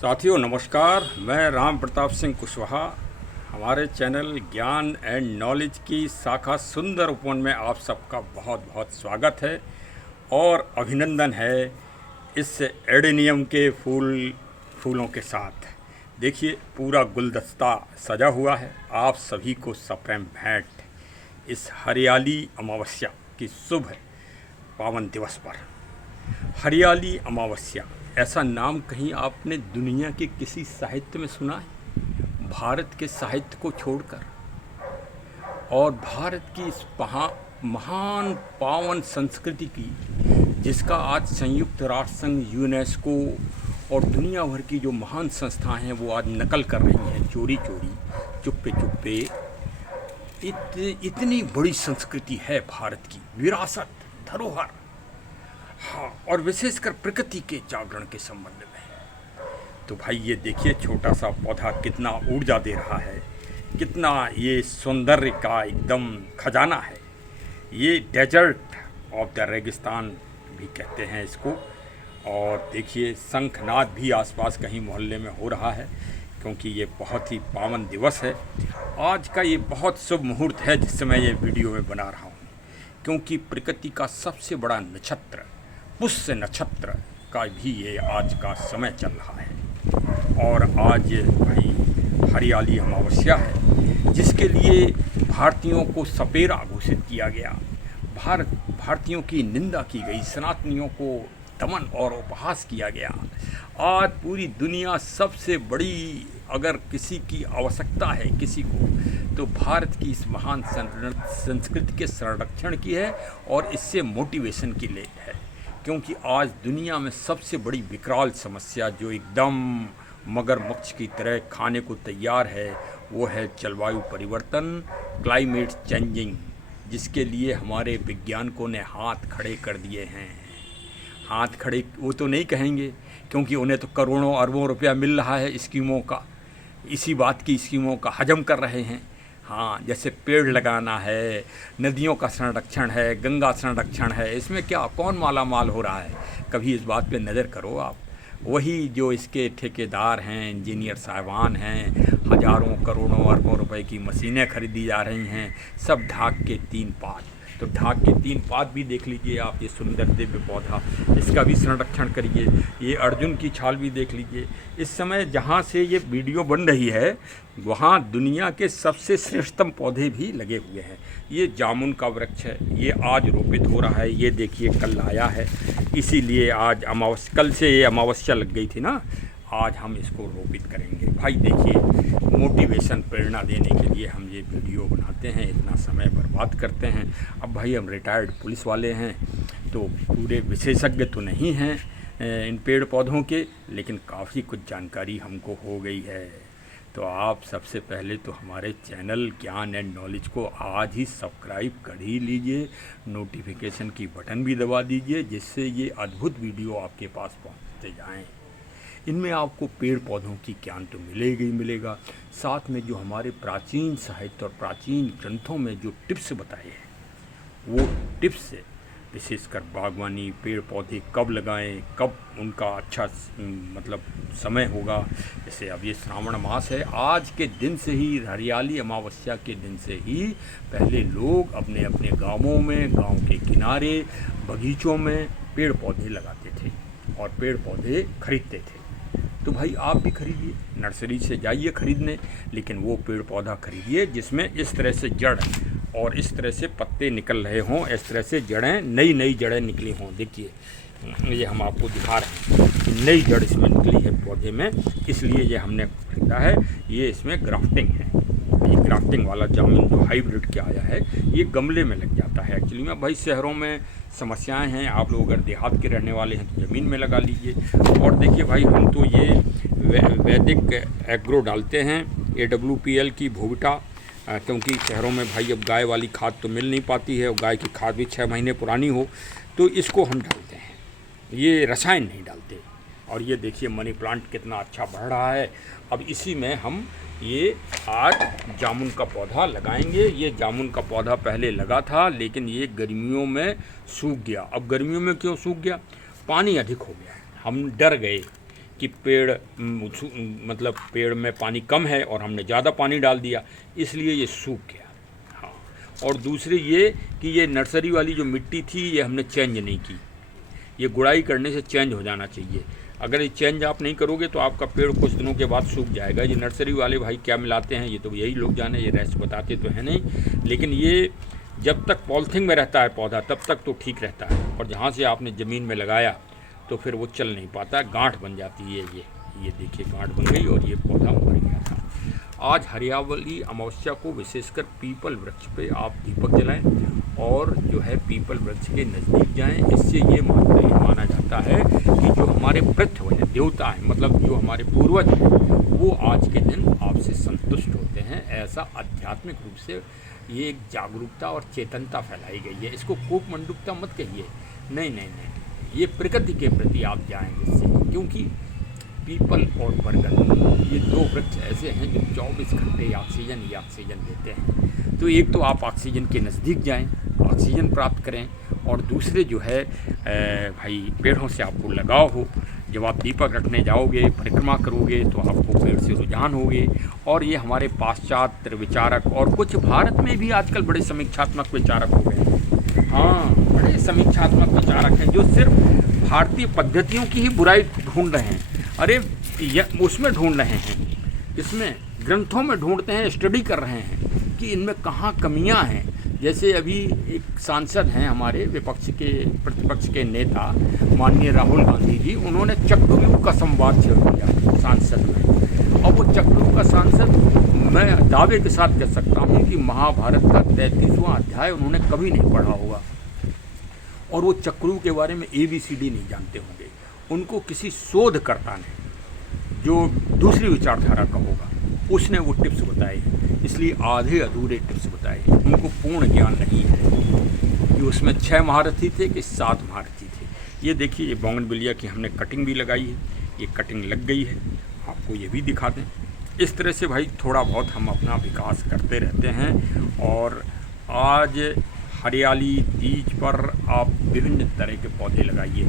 साथियों नमस्कार, मैं राम प्रताप सिंह कुशवाहा। हमारे चैनल ज्ञान एंड नॉलेज की शाखा सुंदर उपवन में आप सबका बहुत बहुत स्वागत है और अभिनंदन है इस एडेनियम के फूलों के साथ। देखिए पूरा गुलदस्ता सजा हुआ है आप सभी को सप्रेम भेंट इस हरियाली अमावस्या की शुभ पावन दिवस पर। हरियाली अमावस्या ऐसा नाम कहीं आपने दुनिया के किसी साहित्य में सुना है? भारत के साहित्य को छोड़कर और भारत की इस महान पावन संस्कृति की, जिसका आज संयुक्त राष्ट्र संघ, यूनेस्को और दुनिया भर की जो महान संस्थाएं हैं वो आज नकल कर रही हैं चोरी चोरी, चुप्पे चुप्पे। इतनी बड़ी संस्कृति है भारत की, विरासत, धरोहर। हाँ, और विशेषकर प्रकृति के जागरण के संबंध में तो भाई ये देखिए छोटा सा पौधा कितना ऊर्जा दे रहा है, कितना ये सौंदर्य का एकदम खजाना है। ये डेजर्ट ऑफ द रेगिस्तान भी कहते हैं इसको। और देखिए शंखनाद भी आसपास कहीं मोहल्ले में हो रहा है, क्योंकि ये बहुत ही पावन दिवस है। आज का ये बहुत शुभ मुहूर्त है जिस समय ये वीडियो में बना रहा हूँ, क्योंकि प्रकृति का सबसे बड़ा नक्षत्र पुष्य नक्षत्र का भी ये आज का समय चल रहा है। और आज भाई हरियाली अमावस्या है, जिसके लिए भारतीयों को सपेरा घोषित किया गया, भारतीयों की निंदा की गई, सनातनियों को दमन और उपहास किया गया। आज पूरी दुनिया सबसे बड़ी अगर किसी की आवश्यकता है किसी को, तो भारत की इस महान संस्कृति के संरक्षण की है और इससे मोटिवेशन की ले है। क्योंकि आज दुनिया में सबसे बड़ी विकराल समस्या जो एकदम मगरमच्छ की तरह खाने को तैयार है, वो है जलवायु परिवर्तन, क्लाइमेट चेंजिंग, जिसके लिए हमारे वैज्ञानिकों ने हाथ खड़े कर दिए हैं। हाथ खड़े वो तो नहीं कहेंगे, क्योंकि उन्हें तो करोड़ों अरबों रुपया मिल रहा है स्कीमों का, इसी बात की स्कीमों का हजम कर रहे हैं। हाँ, जैसे पेड़ लगाना है, नदियों का संरक्षण है, गंगा संरक्षण है, इसमें क्या कौन माला माल हो रहा है? कभी इस बात पे नज़र करो आप। वही जो इसके ठेकेदार हैं, इंजीनियर साहबान हैं, हज़ारों करोड़ों अरबों रुपए की मशीनें खरीदी जा रही हैं, सब ढाक के 3 पात। तो ढाक के 3 पात भी देख लीजिए आप, ये सुंदर दिव्य पौधा, इसका भी संरक्षण करिए। ये अर्जुन की छाल भी देख लीजिए। इस समय जहाँ से ये वीडियो बन रही है वहाँ दुनिया के सबसे श्रेष्ठतम पौधे भी लगे हुए हैं। ये जामुन का वृक्ष है, ये आज रोपित हो रहा है, ये देखिए कल आया है, इसीलिए आज कल से ये अमावस्या लग गई थी ना, आज हम इसको रोपित करेंगे। भाई देखिए मोटिवेशन, प्रेरणा देने के लिए हम ये वीडियो बनाते हैं, इतना समय बर्बाद करते हैं। अब भाई हम रिटायर्ड पुलिस वाले हैं, तो पूरे विशेषज्ञ तो नहीं हैं इन पेड़ पौधों के, लेकिन काफ़ी कुछ जानकारी हमको हो गई है। तो आप सबसे पहले तो हमारे चैनल ज्ञान एंड नॉलेज को आज ही सब्सक्राइब कर ही लीजिए, नोटिफिकेशन की बटन भी दबा दीजिए, जिससे ये अद्भुत वीडियो आपके पास पहुंचते जाएं। इनमें आपको पेड़ पौधों की ज्ञान तो मिलेगा ही मिलेगा, साथ में जो हमारे प्राचीन साहित्य और प्राचीन ग्रंथों में जो टिप्स बताए हैं, वो टिप्स से विशेषकर बागवानी, पेड़ पौधे कब लगाएं, कब उनका अच्छा मतलब समय होगा। जैसे अब ये श्रावण मास है, आज के दिन से ही, हरियाली अमावस्या के दिन से ही पहले लोग अपने अपने गाँवों में, गाँव के किनारे, बगीचों में पेड़ पौधे लगाते थे और पेड़ पौधे खरीदते थे। तो भाई आप भी खरीदिए, नर्सरी से जाइए खरीदने, लेकिन वो पेड़ पौधा खरीदिए जिसमें इस तरह से जड़ और इस तरह से पत्ते निकल रहे हों, इस तरह से जड़ें, नई नई जड़ें निकली हों। देखिए ये हम आपको दिखा रहे हैं कि नई जड़ इसमें निकली है पौधे में, इसलिए ये हमने खरीदा है। ये इसमें ग्राफ्टिंग है, ये ग्राफ्टिंग वाला जामुन जो हाइब्रिड के आया है, ये गमले में लग जाता है एक्चुअली में। भाई शहरों में समस्याएं हैं, आप लोग अगर देहात के रहने वाले हैं तो ज़मीन में लगा लीजिए। और देखिए भाई हम तो ये वैदिक एग्रो डालते हैं, AWPL की भोविटा, क्योंकि शहरों में भाई अब गाय वाली खाद तो मिल नहीं पाती है, और गाय की खाद भी 6 महीने पुरानी हो, तो इसको हम डालते हैं, ये रसायन नहीं डालते। और ये देखिए मनी प्लांट कितना अच्छा बढ़ रहा है। अब इसी में हम ये आज जामुन का पौधा लगाएंगे। ये जामुन का पौधा पहले लगा था, लेकिन ये गर्मियों में सूख गया। अब गर्मियों में क्यों सूख गया? पानी अधिक हो गया। हम डर गए कि पेड़ मतलब पेड़ में पानी कम है और हमने ज़्यादा पानी डाल दिया, इसलिए ये सूख गया। हाँ, और दूसरी ये कि ये नर्सरी वाली जो मिट्टी थी ये हमने चेंज नहीं की। ये गुड़ाई करने से चेंज हो जाना चाहिए। अगर ये चेंज आप नहीं करोगे तो आपका पेड़ कुछ दिनों के बाद सूख जाएगा। ये नर्सरी वाले भाई क्या मिलाते हैं ये तो यही लोग जाने, ये रहस्य बताते तो हैं नहीं, लेकिन ये जब तक पॉलीथिन में रहता है पौधा तब तक तो ठीक रहता है, और जहाँ से आपने ज़मीन में लगाया तो फिर वो चल नहीं पाता, गांठ बन जाती है। ये देखिए गांठ बन गई और ये पौधा मर गया था। आज हरियावली अमावस्या को विशेषकर पीपल वृक्ष पे आप दीपक जलाएं और जो है पीपल वृक्ष के नज़दीक जाएं। इससे ये माना जाता है कि जो हमारे पृथ्वी हैं, देवता हैं, मतलब जो हमारे पूर्वज हैं, वो आज के दिन आपसे संतुष्ट होते हैं। ऐसा आध्यात्मिक रूप से ये एक जागरूकता और चेतनता फैलाई गई है। इसको कोप मंडूकता मत कहिए, नहीं, ये प्रकृति के प्रति आप जाएंगे इससे, क्योंकि पीपल और बरगद ये दो वृक्ष ऐसे हैं जो 24 घंटे ऑक्सीजन देते हैं। तो एक तो आप ऑक्सीजन के नज़दीक जाएं, ऑक्सीजन प्राप्त करें, और दूसरे जो है भाई पेड़ों से आपको लगाव हो। जब आप दीपक रखने जाओगे, परिक्रमा करोगे, तो आपको पेड़ से रुझान होगे। और ये हमारे पाश्चात्य विचारक और कुछ भारत में भी आजकल बड़े समीक्षात्मक विचारक हो गए हैं। हाँ, बड़े समीक्षात्मक विचारक हैं जो सिर्फ भारतीय पद्धतियों की ही बुराई ढूंढ रहे हैं। अरे उसमें ढूंढ रहे हैं, इसमें ग्रंथों में ढूंढते हैं, स्टडी कर रहे हैं कि इनमें कहाँ कमियां हैं। जैसे अभी एक सांसद हैं हमारे प्रतिपक्ष के नेता माननीय राहुल गांधी जी, उन्होंने चक्रव्यूह का संवाद छेड़ दिया संसद में। अब वो चक्रव्यूह का सांसद, मैं दावे के साथ कह सकता हूँ कि महाभारत का 33वां अध्याय उन्होंने कभी नहीं पढ़ा होगा, और वो चक्रव्यूह के बारे में ABCD नहीं जानते होंगे। उनको किसी शोधकर्ता ने जो दूसरी विचारधारा का होगा उसने वो टिप्स बताए, इसलिए आधे अधूरे टिप्स बताए, उनको पूर्ण ज्ञान नहीं है कि उसमें 6 महारथी थे कि 7 महारथी थे। ये देखिए, ये बोगनविलिया की हमने कटिंग भी लगाई है, ये कटिंग लग गई है, आपको ये भी दिखा दें। इस तरह से भाई थोड़ा बहुत हम अपना विकास करते रहते हैं। और आज हरियाली तीज पर आप विभिन्न तरह के पौधे लगाइए,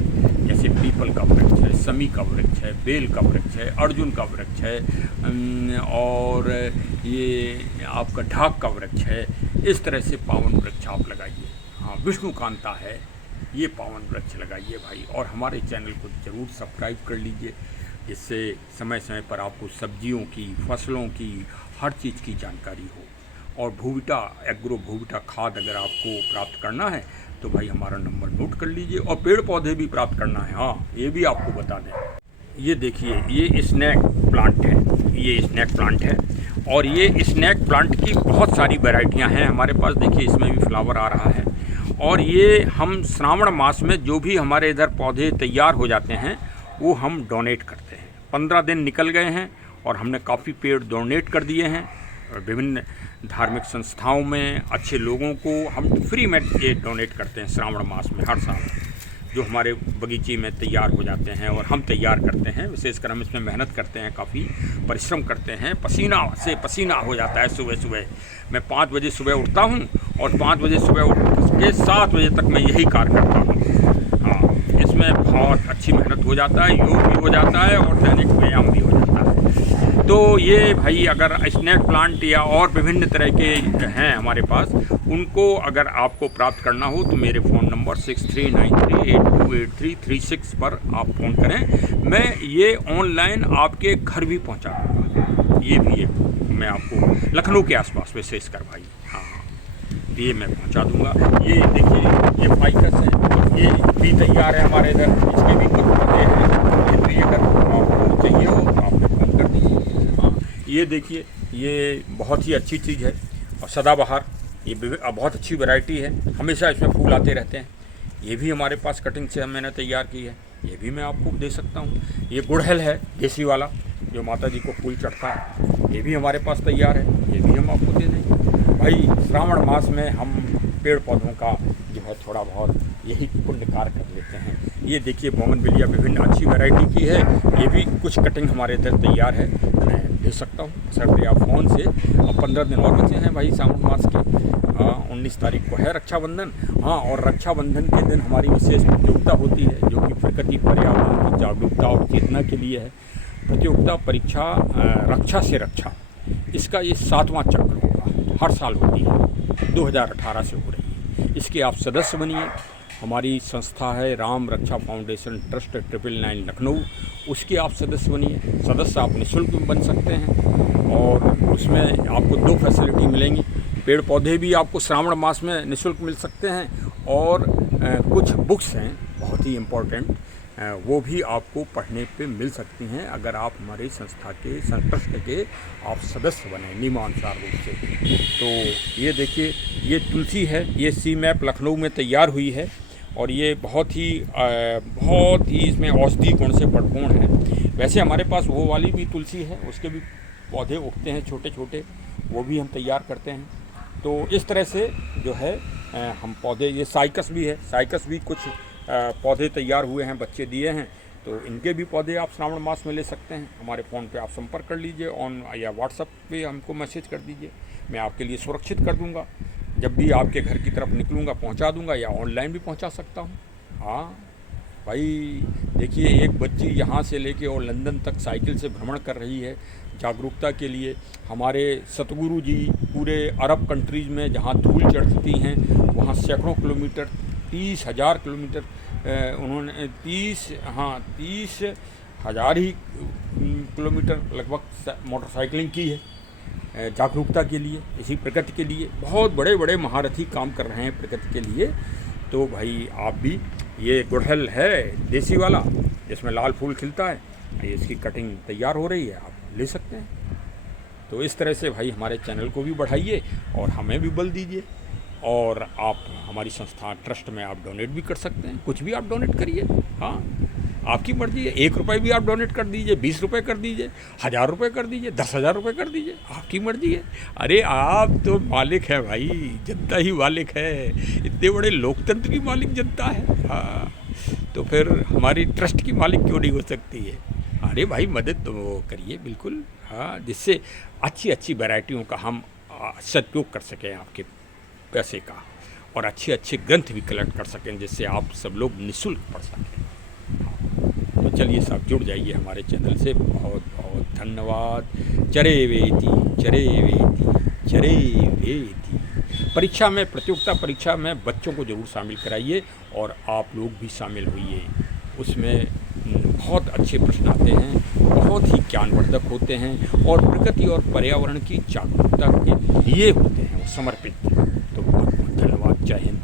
जैसे पीपल का वृक्ष है, समी का वृक्ष है, बेल का वृक्ष है, अर्जुन का वृक्ष है, और ये आपका ढाक का वृक्ष है। इस तरह से पावन वृक्ष आप लगाइए। हाँ, विष्णुकांता है, ये पावन वृक्ष लगाइए भाई। और हमारे चैनल को ज़रूर सब्सक्राइब कर लीजिए, जिससे समय समय पर आपको सब्जियों की, फसलों की, हर चीज़ की जानकारी हो। और भूविटा एग्रो भूविटा खाद अगर आपको प्राप्त करना है तो भाई हमारा नंबर नोट कर लीजिए। और पेड़ पौधे भी प्राप्त करना है, हाँ, ये भी आपको बता दें। ये देखिए, ये स्नैक प्लांट है, ये स्नैक प्लांट है, और ये स्नैक प्लांट की बहुत सारी वैरायटियां हैं हमारे पास। देखिए, इसमें भी फ्लावर आ रहा है। और ये हम श्रावण मास में जो भी हमारे इधर पौधे तैयार हो जाते हैं वो हम डोनेट करते हैं। 15 दिन निकल गए हैं और हमने काफ़ी पेड़ डोनेट कर दिए हैं विभिन्न धार्मिक संस्थाओं में। अच्छे लोगों को हम फ्री में ये डोनेट करते हैं श्रावण मास में हर साल, जो हमारे बगीचे में तैयार हो जाते हैं और हम तैयार करते हैं। विशेषकर हम इसमें मेहनत करते हैं, काफ़ी परिश्रम करते हैं, पसीना से पसीना हो जाता है। सुबह मैं 5 बजे सुबह उठता हूँ और 5 बजे सुबह उठ के 7 बजे तक मैं यही कार्य करता हूँ। हाँ, इसमें बहुत अच्छी मेहनत हो जाता है, योग भी हो जाता है और दैनिक व्यायाम भी हो जाता है। तो ये भाई अगर स्नैक प्लांट या और विभिन्न तरह के हैं हमारे पास, उनको अगर आपको प्राप्त करना हो तो मेरे फ़ोन नंबर 6393828336 पर आप फ़ोन करें। मैं ये ऑनलाइन आपके घर भी पहुंचा दूँगा। ये भी एक मैं आपको लखनऊ के आसपास विशेषकर भाई, हाँ, ये मैं पहुंचा दूँगा। ये देखिए, ये फाइकस है, ये भी तैयार है हमारे इधर, इसके भी कुछ पौधे हैं। ये अगर आपको चाहिए हो तो आप फ़ोन कर दीजिए। ये देखिए, ये बहुत ही अच्छी चीज़ है, और सदाबहार, ये बहुत अच्छी वैरायटी है, हमेशा इसमें फूल आते रहते हैं। ये भी हमारे पास कटिंग से मैंने तैयार की है, ये भी मैं आपको दे सकता हूँ। ये गुड़हल है देसी वाला, जो माता जी को फूल चढ़ता है, ये भी हमारे पास तैयार है, ये भी हम आपको दे देंगे। भाई श्रावण मास में हम पेड़ पौधों का जो है थोड़ा बहुत यही पुण्य कार्य कर लेते हैं। ये देखिए बोगनविलिया विभिन्न अच्छी वैरायटी की है। ये भी कुछ कटिंग हमारे इधर तैयार है, मैं दे सकता हूँ बशर्ते आप फ़ोन से। अब 15 दिन और बचे हैं भाई सावन मास के। 19 तारीख को है रक्षाबंधन। हाँ, और रक्षाबंधन के दिन हमारी विशेष प्रतियोगिता होती है जो कि प्रकृति पर्यावरण की जागरूकता और चेतना के लिए है। प्रतियोगिता परीक्षा रक्षा से रक्षा, इसका ये 7वां चक्र होगा, हर साल होती है, 2018 से हो रही है। इसके आप सदस्य बनिए। हमारी संस्था है राम रक्षा फाउंडेशन ट्रस्ट 999 लखनऊ, उसके आप सदस्य बनिए। सदस्य आप निःशुल्क में बन सकते हैं और उसमें आपको 2 फैसिलिटी मिलेंगी। पेड़ पौधे भी आपको श्रावण मास में निःशुल्क मिल सकते हैं और कुछ बुक्स हैं बहुत ही इम्पोर्टेंट, वो भी आपको पढ़ने पे मिल सकती हैं अगर आप हमारी संस्था के ट्रस्ट के आप सदस्य बने नियमानुसार रूप से। तो ये देखिए, ये तुलसी है, ये सी मैप लखनऊ में तैयार हुई है और ये बहुत ही इसमें औषधि गुण से भरपूर है। वैसे हमारे पास वो वाली भी तुलसी है, उसके भी पौधे उगते हैं छोटे छोटे, वो भी हम तैयार करते हैं। तो इस तरह से जो है हम पौधे, ये साइकस भी है, साइकस भी कुछ पौधे तैयार हुए हैं, बच्चे दिए हैं, तो इनके भी पौधे आप श्रावण मास में ले सकते हैं। हमारे फ़ोन पे आप संपर्क कर लीजिए ऑन या व्हाट्सएप पे हमको मैसेज कर दीजिए, मैं आपके लिए सुरक्षित कर दूंगा। जब भी आपके घर की तरफ निकलूँगा पहुंचा दूंगा, या ऑनलाइन भी पहुंचा सकता हूं। हाँ भाई देखिए, एक बच्ची यहाँ से लेके और लंदन तक साइकिल से भ्रमण कर रही है जागरूकता के लिए। हमारे सतगुरु जी पूरे अरब कंट्रीज़ में जहाँ धूल चढ़ती हैं वहाँ सैकड़ों किलोमीटर, 30,000 किलोमीटर उन्होंने 30,000 ही किलोमीटर लगभग मोटरसाइकिलिंग की है जागरूकता के लिए, इसी प्रकृति के लिए। बहुत बड़े बड़े महारथी काम कर रहे हैं प्रकृति के लिए। तो भाई आप भी, ये गुड़हल है देसी वाला जिसमें लाल फूल खिलता है, ये इसकी कटिंग तैयार हो रही है, आप ले सकते हैं। तो इस तरह से भाई हमारे चैनल को भी बढ़ाइए और हमें भी बल दीजिए। और आप हमारी संस्था ट्रस्ट में आप डोनेट भी कर सकते हैं, कुछ भी आप डोनेट करिए। हाँ, आपकी मर्जी है, 1 रुपये भी आप डोनेट कर दीजिए, 20 रुपये कर दीजिए, 1000 रुपये कर दीजिए, 10,000 रुपये कर दीजिए, आपकी मर्जी है। अरे आप तो मालिक है भाई, जनता ही मालिक है, इतने बड़े लोकतंत्र की मालिक जनता है। हाँ, तो फिर हमारी ट्रस्ट की मालिक क्यों नहीं हो सकती है। अरे भाई मदद तो करिए बिल्कुल, हाँ, जिससे अच्छी अच्छी वैरायटियों का हम सदुपयोग कर सकें आपके पैसे का, और अच्छे अच्छे ग्रंथ भी कलेक्ट कर सकें जिससे आप सब लोग निःशुल्क पढ़ सकें। तो चलिए सब जुड़ जाइए हमारे चैनल से। बहुत बहुत धन्यवाद। चरे वेति चरे वेति चरे वेति। परीक्षा में, प्रतियोगिता परीक्षा में बच्चों को ज़रूर शामिल कराइए और आप लोग भी शामिल होइए। उसमें बहुत अच्छे प्रश्न आते हैं, बहुत ही ज्ञानवर्धक होते हैं और प्रकृति और पर्यावरण की जागरूकता के लिए होते हैं वो समर्पित। तो बहुत बहुत धन्यवाद। जय हिंद।